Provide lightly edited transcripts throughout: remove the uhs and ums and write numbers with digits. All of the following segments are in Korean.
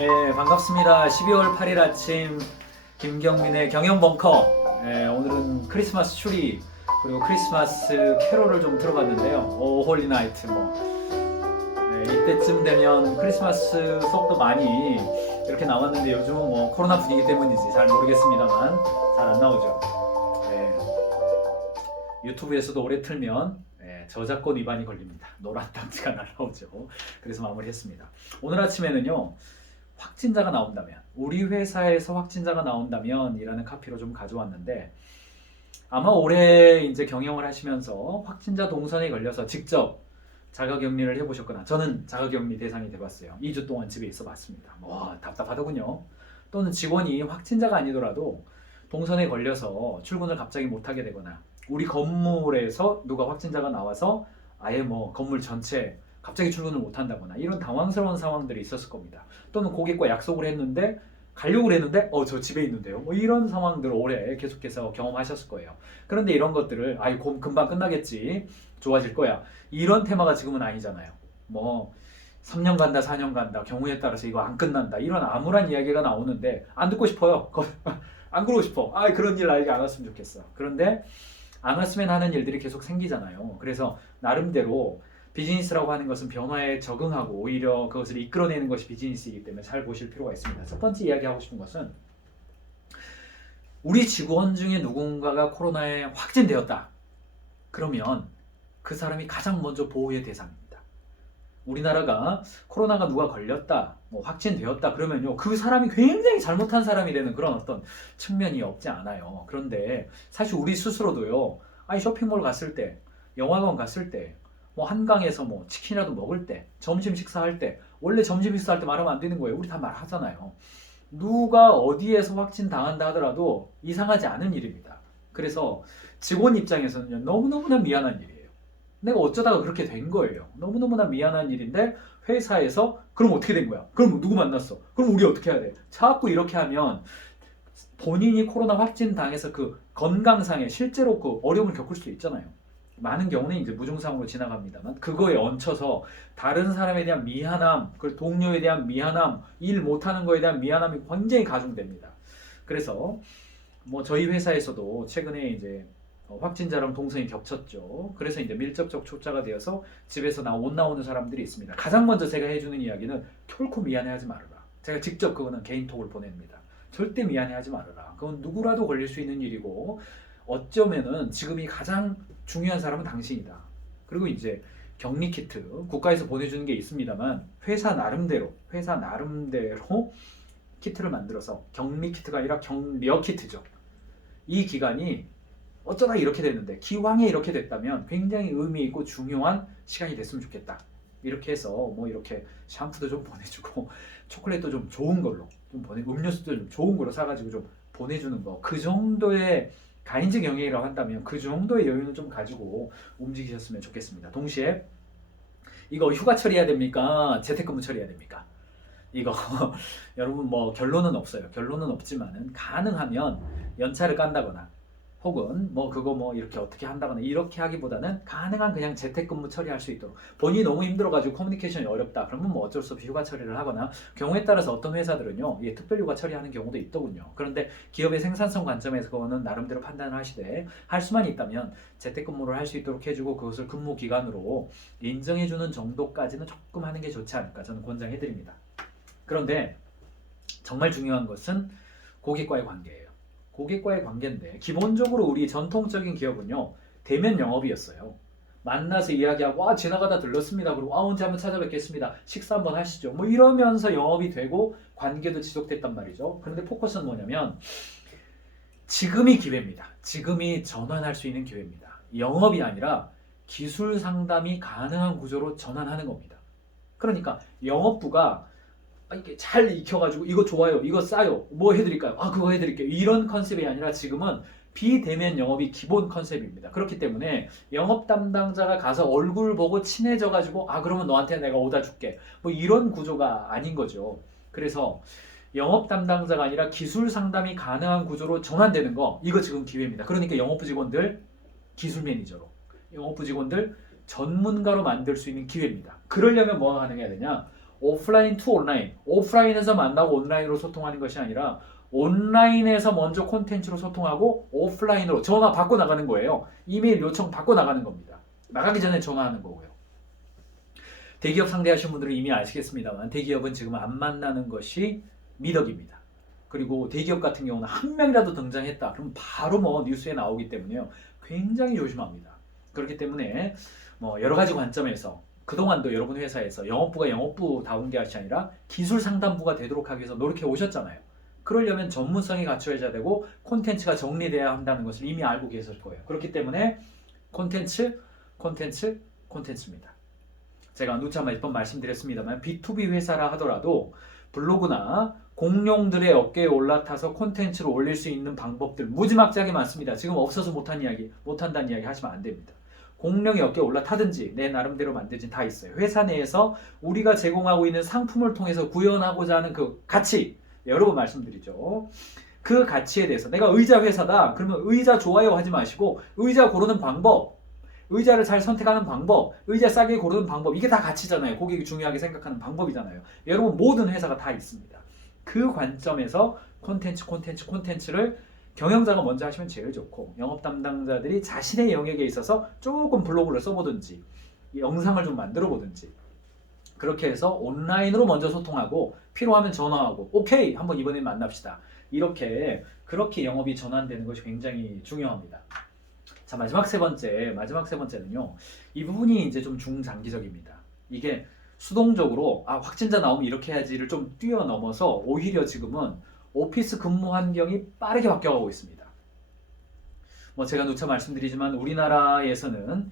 네, 반갑습니다. 12월 8일 아침 김경민의 경영벙커. 네, 오늘은 크리스마스 추리 그리고 크리스마스 캐롤을 좀 들어봤는데요. 오 홀리 나이트 네, 이때쯤 되면 크리스마스 수업도 많이 이렇게 나왔는데 요즘은 뭐 코로나 분위기 때문인지 잘 모르겠습니다만 잘 안 나오죠. 네, 유튜브에서도 오래 틀면 저작권 위반이 걸립니다. 노란 딱지가 날라오죠. 그래서 마무리했습니다. 오늘 아침에는요. 확진자가 나온다면, 우리 회사에서 확진자가 나온다면 이라는 카피로 좀 가져왔는데, 아마 올해 이제 경영을 하시면서 확진자 동선에 걸려서 직접 자가격리를 해보셨거나, 저는 자가격리 대상이 돼봤어요. 2주 동안 집에 있어 봤습니다. 와, 답답하더군요. 또는 직원이 확진자가 아니더라도 동선에 걸려서 출근을 갑자기 못하게 되거나, 우리 건물에서 누가 확진자가 나와서 아예 뭐 건물 전체 갑자기 출근을 못한다거나 이런 당황스러운 상황들이 있었을 겁니다. 또는 고객과 약속을 했는데 가려고 했는데 저 집에 있는데요. 뭐 이런 상황들을 올해 계속해서 경험하셨을 거예요. 그런데 이런 것들을 금방 끝나겠지, 좋아질 거야, 이런 테마가 지금은 아니잖아요. 뭐 3년 간다 4년 간다, 경우에 따라서 이거 안 끝난다, 이런 암울한 이야기가 나오는데 안 듣고 싶어요. 안 그러고 싶어. 그런 일 나에게 안 왔으면 좋겠어. 그런데 안 왔으면 하는 일들이 계속 생기잖아요. 그래서 나름대로 비즈니스라고 하는 것은 변화에 적응하고 오히려 그것을 이끌어내는 것이 비즈니스이기 때문에 잘 보실 필요가 있습니다. 첫 번째 이야기하고 싶은 것은, 우리 직원 중에 누군가가 코로나에 확진되었다. 그러면 그 사람이 가장 먼저 보호의 대상입니다. 우리나라가 코로나가 누가 걸렸다, 뭐 확진되었다 그러면요, 그 사람이 굉장히 잘못한 사람이 되는 그런 어떤 측면이 없지 않아요. 그런데 사실 우리 스스로도요, 쇼핑몰 갔을 때, 영화관 갔을 때, 뭐 한강에서 뭐 치킨이라도 먹을 때, 점심 식사할 때, 원래 점심 식사할 때 말하면 안 되는 거예요. 우리 다 말하잖아요. 누가 어디에서 확진 당한다 하더라도 이상하지 않은 일입니다. 그래서 직원 입장에서는요, 너무너무나 미안한 일이에요. 내가 어쩌다가 그렇게 된 거예요. 너무너무나 미안한 일인데 회사에서 그럼 어떻게 된 거야? 그럼 누구 만났어? 그럼 우리 어떻게 해야 돼? 자꾸 이렇게 하면 본인이 코로나 확진 당해서 그 건강상에 실제로 그 어려움을 겪을 수도 있잖아요. 많은 경우는 이제 무증상으로 지나갑니다만, 그거에 얹혀서 다른 사람에 대한 미안함, 그리고 동료에 대한 미안함, 일 못하는 거에 대한 미안함이 굉장히 가중됩니다. 그래서 뭐 저희 회사에서도 최근에 이제 확진자랑 동선이 겹쳤죠. 그래서 이제 밀접적 초짜가 되어서 집에서 못 나오는 사람들이 있습니다. 가장 먼저 제가 해주는 이야기는 결코 미안해하지 말아라. 제가 직접 그거는 개인톡을 보냅니다. 절대 미안해하지 말아라. 그건 누구라도 걸릴 수 있는 일이고, 어쩌면은 지금이 가장 중요한 사람은 당신이다. 그리고 이제 격리 키트 국가에서 보내주는 게 있습니다만, 회사 나름대로 키트를 만들어서, 격리 키트가 아니라 격려 키트죠. 이 기간이 어쩌다 이렇게 됐는데 기왕에 이렇게 됐다면 굉장히 의미 있고 중요한 시간이 됐으면 좋겠다. 이렇게 해서 뭐 이렇게 샴푸도 좀 보내주고 초콜릿도 좀 좋은 걸로 좀 음료수도 좀 좋은 걸로 사가지고 좀 보내주는 거, 그 정도의 가인즈 경영이라고 한다면 그 정도의 여유는 좀 가지고 움직이셨으면 좋겠습니다. 동시에 이거 휴가 처리해야 됩니까? 재택근무 처리해야 됩니까? 이거 여러분 뭐 결론은 없어요. 결론은 없지만은 가능하면 연차를 깐다거나 혹은 뭐 그거 뭐 이렇게 어떻게 한다거나 이렇게 하기보다는 가능한 그냥 재택근무 처리할 수 있도록, 본인이 너무 힘들어가지고 커뮤니케이션이 어렵다 그러면 뭐 어쩔 수 없이 휴가 처리를 하거나, 경우에 따라서 어떤 회사들은요 특별휴가 처리하는 경우도 있더군요. 그런데 기업의 생산성 관점에서 그거는 나름대로 판단을 하시되, 할 수만 있다면 재택근무를 할 수 있도록 해주고 그것을 근무 기간으로 인정해주는 정도까지는 조금 하는 게 좋지 않을까 저는 권장해드립니다. 그런데 정말 중요한 것은 고객과의 관계예요. 고객과의 관계인데, 기본적으로 우리 전통적인 기업은요 대면 영업이었어요. 만나서 이야기하고 지나가다 들렀습니다, 그리고 언제 한번 찾아뵙겠습니다, 식사 한번 하시죠, 뭐 이러면서 영업이 되고 관계도 지속됐단 말이죠. 그런데 포커스는 뭐냐면, 지금이 기회입니다. 지금이 전환할 수 있는 기회입니다. 영업이 아니라 기술 상담이 가능한 구조로 전환하는 겁니다. 그러니까 영업부가 이렇게 잘 익혀가지고 이거 좋아요, 이거 싸요, 뭐 해드릴까요? 그거 해드릴게요, 이런 컨셉이 아니라 지금은 비대면 영업이 기본 컨셉입니다. 그렇기 때문에 영업 담당자가 가서 얼굴 보고 친해져가지고 그러면 너한테 내가 오다 줄게, 뭐 이런 구조가 아닌 거죠. 그래서 영업 담당자가 아니라 기술 상담이 가능한 구조로 전환되는 거, 이거 지금 기회입니다. 그러니까 영업부 직원들 기술 매니저로, 영업부 직원들 전문가로 만들 수 있는 기회입니다. 그러려면 뭐가 가능해야 되냐? 오프라인 투 온라인, 오프라인에서 만나고 온라인으로 소통하는 것이 아니라 온라인에서 먼저 콘텐츠로 소통하고 오프라인으로 전화 받고 나가는 거예요. 이메일 요청 받고 나가는 겁니다. 나가기 전에 전화하는 거고요. 대기업 상대하시는 분들은 이미 아시겠습니다만 대기업은 지금 안 만나는 것이 미덕입니다. 그리고 대기업 같은 경우는 한 명이라도 등장했다. 그럼 바로 뭐 뉴스에 나오기 때문에요. 굉장히 조심합니다. 그렇기 때문에 뭐 여러 가지 관점에서 그동안도 여러분 회사에서 영업부가 영업부다운 게 아니라 기술 상담부가 되도록 하기 위해서 노력해 오셨잖아요. 그러려면 전문성이 갖춰져야 되고 콘텐츠가 정리돼야 한다는 것을 이미 알고 계실 거예요. 그렇기 때문에 콘텐츠입니다. 제가 누차 몇 번 말씀드렸습니다만 B2B 회사라 하더라도 블로그나 공룡들의 어깨에 올라타서 콘텐츠를 올릴 수 있는 방법들 무지막지하게 많습니다. 지금 없어서 못한다는 이야기 하시면 안 됩니다. 공룡의 어깨에 올라타든지 내 나름대로 만들진 다 있어요. 회사 내에서 우리가 제공하고 있는 상품을 통해서 구현하고자 하는 그 가치, 여러 번 말씀드리죠. 그 가치에 대해서 내가 의자 회사다 그러면 의자 좋아요 하지 마시고 의자 고르는 방법, 의자를 잘 선택하는 방법, 의자 싸게 고르는 방법, 이게 다 가치잖아요. 고객이 중요하게 생각하는 방법이잖아요. 여러분 모든 회사가 다 있습니다. 그 관점에서 콘텐츠를 경영자가 먼저 하시면 제일 좋고 영업 담당자들이 자신의 영역에 있어서 조금 블로그를 써보든지 영상을 좀 만들어 보든지 그렇게 해서 온라인으로 먼저 소통하고 필요하면 전화하고 오케이 한번 이번에 만납시다. 그렇게 영업이 전환되는 것이 굉장히 중요합니다. 자, 마지막 세 번째는요. 이 부분이 이제 좀 중장기적입니다. 이게 수동적으로 확진자 나오면 이렇게 해야지를 좀 뛰어넘어서 오히려 지금은 오피스 근무 환경이 빠르게 바뀌어가고 있습니다. 뭐 제가 누차 말씀드리지만 우리나라에서는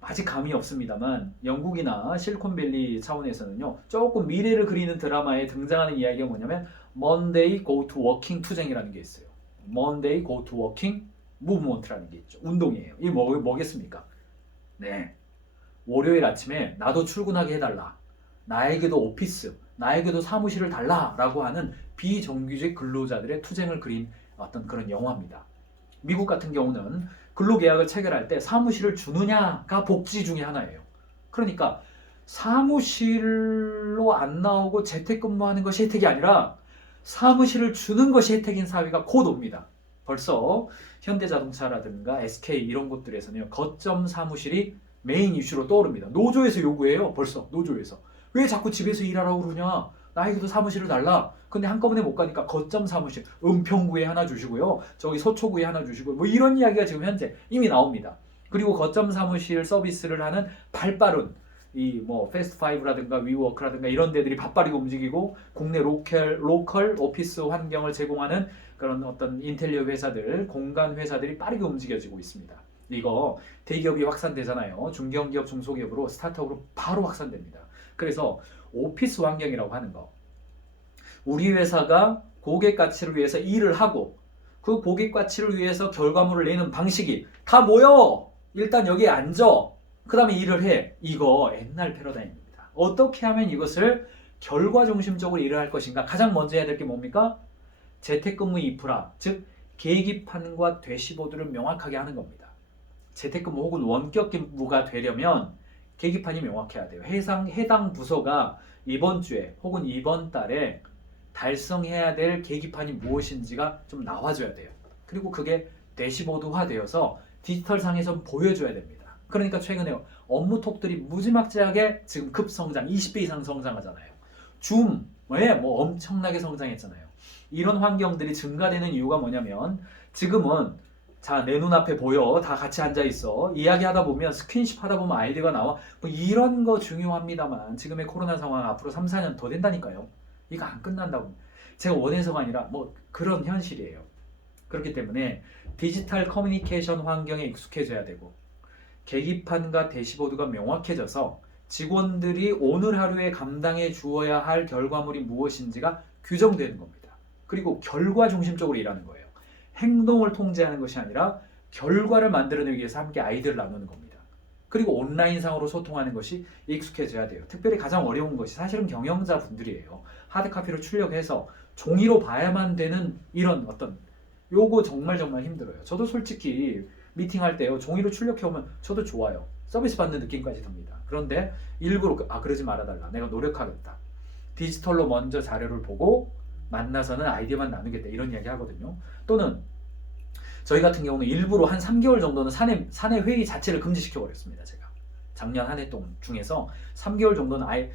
아직 감이 없습니다만 영국이나 실리콘밸리 차원에서는요 조금 미래를 그리는 드라마에 등장하는 이야기가 뭐냐면 Monday Go to Working 투쟁이라는 게 있어요. Monday Go to Working 무브먼트라는 게 있죠. 운동이에요. 이게 뭐겠습니까? 네, 월요일 아침에 나도 출근하게 해달라. 나에게도 오피스, 나에게도 사무실을 달라라고 하는 비정규직 근로자들의 투쟁을 그린 어떤 그런 영화입니다. 미국 같은 경우는 근로계약을 체결할 때 사무실을 주느냐가 복지 중에 하나예요. 그러니까 사무실로 안 나오고 재택근무하는 것이 혜택이 아니라 사무실을 주는 것이 혜택인 사회가 곧 옵니다. 벌써 현대자동차라든가 SK 이런 곳들에서는 거점 사무실이 메인 이슈로 떠오릅니다. 노조에서 요구해요. 벌써 노조에서. 왜 자꾸 집에서 일하라고 그러냐. 나에게도 사무실을 달라. 근데 한꺼번에 못 가니까 거점 사무실, 은평구에 하나 주시고요. 저기 서초구에 하나 주시고 뭐 이런 이야기가 지금 현재 이미 나옵니다. 그리고 거점 사무실 서비스를 하는 발빠른 뭐 패스트5라든가 위워크라든가 이런 데들이 바빠르게 움직이고 국내 로컬 오피스 환경을 제공하는 그런 어떤 인테리어 회사들, 공간 회사들이 빠르게 움직여지고 있습니다. 이거 대기업이 확산되잖아요. 중견기업, 중소기업으로 스타트업으로 바로 확산됩니다. 그래서 오피스 환경이라고 하는 거, 우리 회사가 고객 가치를 위해서 일을 하고 그 고객 가치를 위해서 결과물을 내는 방식이 다 모여! 일단 여기에 앉아! 그 다음에 일을 해. 이거 옛날 패러다임입니다. 어떻게 하면 이것을 결과 중심적으로 일을 할 것인가? 가장 먼저 해야 될 게 뭡니까? 재택근무 인프라, 즉 계기판과 대시보드를 명확하게 하는 겁니다. 재택근무 혹은 원격 근무가 되려면 계기판이 명확해야 돼요. 해당 부서가 이번 주에 혹은 이번 달에 달성해야 될 계기판이 무엇인지가 좀 나와줘야 돼요. 그리고 그게 대시보드화 되어서 디지털상에서 보여줘야 됩니다. 그러니까 최근에 업무톡들이 무지막지하게 지금 급성장, 20배 이상 성장하잖아요. 줌에 뭐 엄청나게 성장했잖아요. 이런 환경들이 증가되는 이유가 뭐냐면 지금은 자, 내 눈앞에 보여. 다 같이 앉아있어. 이야기하다 보면 스킨십 하다 보면 아이디어가 나와. 뭐 이런 거 중요합니다만 지금의 코로나 상황 앞으로 3, 4년 더 된다니까요. 이거 안 끝난다고. 제가 원해서가 아니라 뭐 그런 현실이에요. 그렇기 때문에 디지털 커뮤니케이션 환경에 익숙해져야 되고 계기판과 대시보드가 명확해져서 직원들이 오늘 하루에 감당해 주어야 할 결과물이 무엇인지가 규정되는 겁니다. 그리고 결과 중심적으로 일하는 거예요. 행동을 통제하는 것이 아니라 결과를 만들어내기 위해서 함께 아이디어를 나누는 겁니다. 그리고 온라인상으로 소통하는 것이 익숙해져야 돼요. 특별히 가장 어려운 것이 사실은 경영자분들이에요. 하드카피로 출력해서 종이로 봐야만 되는 이런 어떤 요거 정말 힘들어요. 저도 솔직히 미팅할 때요 종이로 출력해오면 저도 좋아요. 서비스 받는 느낌까지 듭니다. 그런데 일부러 그러지 말아달라. 내가 노력하겠다. 디지털로 먼저 자료를 보고 만나서는 아이디어만 나누겠다. 이런 이야기 하거든요. 또는 저희 같은 경우는 일부러 한 3개월 정도는 사내 회의 자체를 금지시켜 버렸습니다. 제가 작년 한 해 동안 중에서 3개월 정도는 아예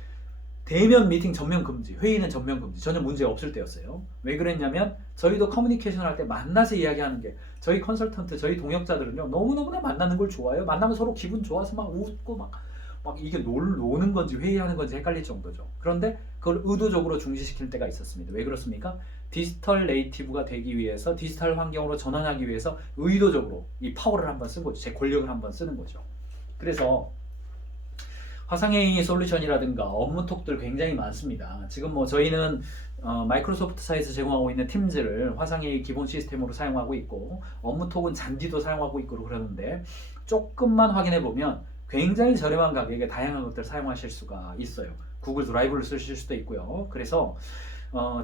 대면 미팅 전면 금지, 회의는 전면 금지, 전혀 문제 없을 때였어요. 왜 그랬냐면 저희도 커뮤니케이션 할 때 만나서 이야기하는 게, 저희 컨설턴트, 저희 동역자들은요 너무너무나 만나는 걸 좋아해요. 만나면 서로 기분 좋아서 막 웃고 막 이게 노는 건지 회의하는 건지 헷갈릴 정도죠. 그런데 그걸 의도적으로 중시시킬 때가 있었습니다. 왜 그렇습니까? 디지털 네이티브가 되기 위해서, 디지털 환경으로 전환하기 위해서 의도적으로 이 파워를 한번 쓴 거죠. 제 권력을 한번 쓰는 거죠. 그래서 화상회의 솔루션이라든가 업무톡들 굉장히 많습니다. 지금 뭐 저희는 마이크로소프트사에서 제공하고 있는 팀즈를 화상회의 기본 시스템으로 사용하고 있고, 업무톡은 잔디도 사용하고 있고 그러는데, 조금만 확인해 보면 굉장히 저렴한 가격에 다양한 것들을 사용하실 수가 있어요. 구글 드라이브를 쓰실 수도 있고요. 그래서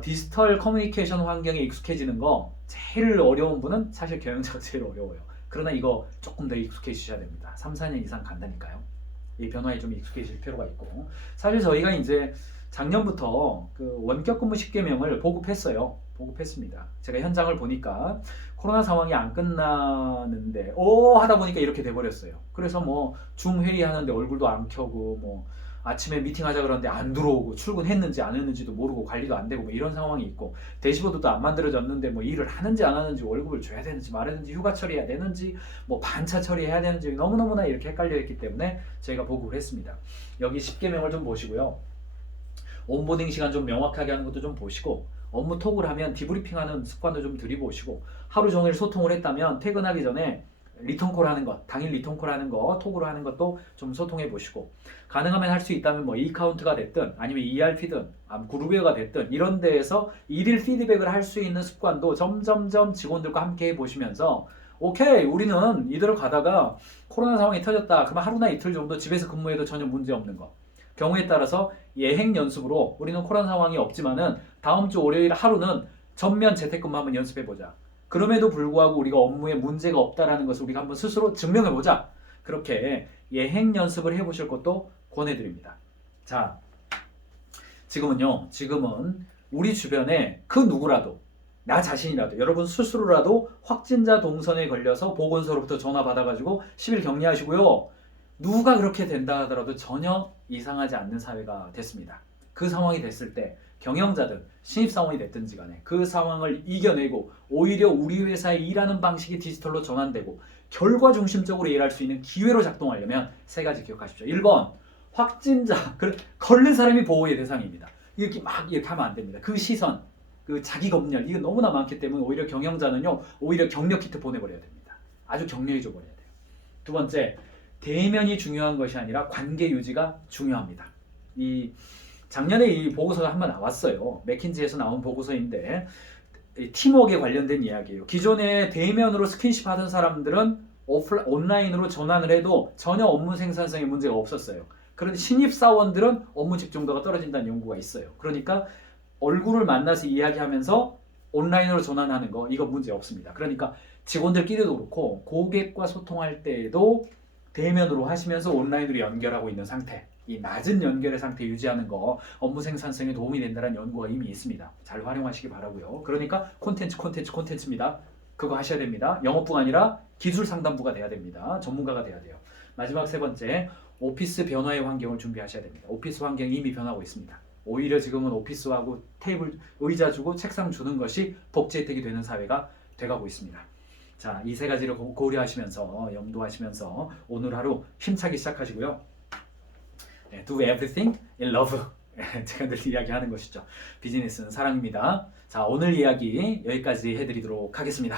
디지털 커뮤니케이션 환경에 익숙해지는 거 제일 어려운 분은 사실 경영자가 제일 어려워요. 그러나 이거 조금 더 익숙해지셔야 됩니다. 3, 4년 이상 간다니까요. 이 변화에 좀 익숙해질 필요가 있고, 사실 저희가 이제 작년부터 그 원격 근무 10개명을 보급했습니다. 제가 현장을 보니까 코로나 상황이 안 끝나는데 하다 보니까 이렇게 돼버렸어요. 그래서 뭐 줌 회의하는데 얼굴도 안 켜고, 뭐 아침에 미팅하자 그러는데 안 들어오고, 출근했는지 안 했는지도 모르고, 관리도 안 되고, 뭐 이런 상황이 있고, 대시보드도 안 만들어졌는데 뭐 일을 하는지 안 하는지, 월급을 줘야 되는지 말아야 되는지, 휴가 처리해야 되는지, 뭐 반차 처리해야 되는지 너무너무나 이렇게 헷갈려 있기 때문에 저희가 보급을 했습니다. 여기 10개명을 좀 보시고요. 온보딩 시간 좀 명확하게 하는 것도 좀 보시고, 업무 톡을 하면 디브리핑하는 습관도 좀 들이보시고, 하루 종일 소통을 했다면 퇴근하기 전에 리턴콜 하는 것, 당일 리턴콜 하는 거, 톡으로 하는 것도 좀 소통해 보시고, 가능하면 할 수 있다면 뭐 E카운트가 됐든 아니면 ERP든 그룹웨어가 됐든 이런 데에서 일일 피드백을 할 수 있는 습관도 점점점 직원들과 함께 해보시면서, 오케이, 우리는 이대로 가다가 코로나 상황이 터졌다. 그러면 하루나 이틀 정도 집에서 근무해도 전혀 문제 없는 거. 경우에 따라서 예행 연습으로, 우리는 코로나 상황이 없지만은 다음 주 월요일 하루는 전면 재택근무 한번 연습해보자. 그럼에도 불구하고 우리가 업무에 문제가 없다라는 것을 우리가 한번 스스로 증명해보자. 그렇게 예행 연습을 해보실 것도 권해드립니다. 자, 지금은 우리 주변에 그 누구라도, 나 자신이라도, 여러분 스스로라도 확진자 동선에 걸려서 보건소로부터 전화 받아가지고 10일 격리하시고요. 누가 그렇게 된다 하더라도 전혀 이상하지 않는 사회가 됐습니다. 그 상황이 됐을 때 경영자든 신입사원이 됐든지 간에 그 상황을 이겨내고, 오히려 우리 회사의 일하는 방식이 디지털로 전환되고 결과 중심적으로 일할 수 있는 기회로 작동하려면 세 가지 기억하십시오. 1번, 확진자, 걸린 사람이 보호의 대상입니다. 이렇게 하면 안 됩니다. 그 시선, 그 자기 검열, 이게 너무나 많기 때문에 오히려 경영자는요, 오히려 격려 키트 보내버려야 됩니다. 아주 격려해줘 버려야 돼요. 두 번째, 대면이 중요한 것이 아니라 관계 유지가 중요합니다. 작년에 이 보고서가 한번 나왔어요. 맥킨지에서 나온 보고서인데, 팀워크에 관련된 이야기예요. 기존에 대면으로 스킨십 하던 사람들은 온라인으로 전환을 해도 전혀 업무 생산성에 문제가 없었어요. 그런데 신입사원들은 업무 집중도가 떨어진다는 연구가 있어요. 그러니까 얼굴을 만나서 이야기하면서 온라인으로 전환하는 거, 이거 문제 없습니다. 그러니까 직원들끼리도 그렇고 고객과 소통할 때에도 대면으로 하시면서 온라인으로 연결하고 있는 상태, 이 낮은 연결의 상태 유지하는 거 업무 생산성에 도움이 된다는 연구가 이미 있습니다. 잘 활용하시기 바라고요. 그러니까 콘텐츠입니다. 그거 하셔야 됩니다. 영업부가 아니라 기술 상담부가 돼야 됩니다. 전문가가 돼야 돼요. 마지막 세 번째, 오피스 변화의 환경을 준비하셔야 됩니다. 오피스 환경이 이미 변하고 있습니다. 오히려 지금은 오피스하고 테이블, 의자 주고 책상 주는 것이 복지 혜택이 되는 사회가 돼가고 있습니다. 자, 이 세 가지를 고려하시면서, 염두하시면서 오늘 하루 힘차게 시작하시고요. Do everything in love. 제가 늘 이야기하는 것이죠. 비즈니스는 사랑입니다. 자, 오늘 이야기 여기까지 해드리도록 하겠습니다.